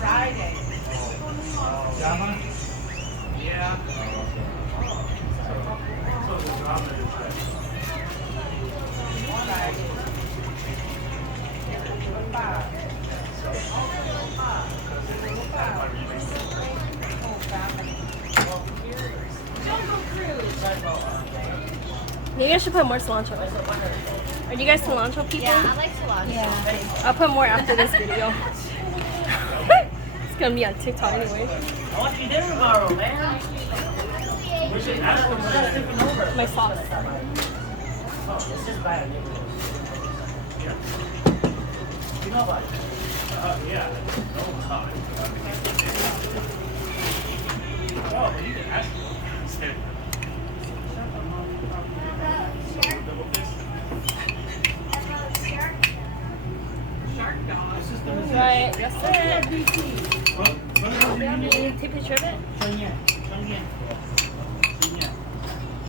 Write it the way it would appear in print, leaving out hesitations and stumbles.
Friday. Jama? Yeah. Maybe I should put more cilantro. Are you guys cilantro people? Yeah, I like cilantro. Yeah. I'll put more after this video. It's gonna be on TikTok anyway. I want you dinner tomorrow, man. We should ask them for that tipping over. My sauce. It's just bad. Yeah. You know what? Yeah. No comment. Oh, but you can ask them. Right. Yes, sir. Take a picture of it?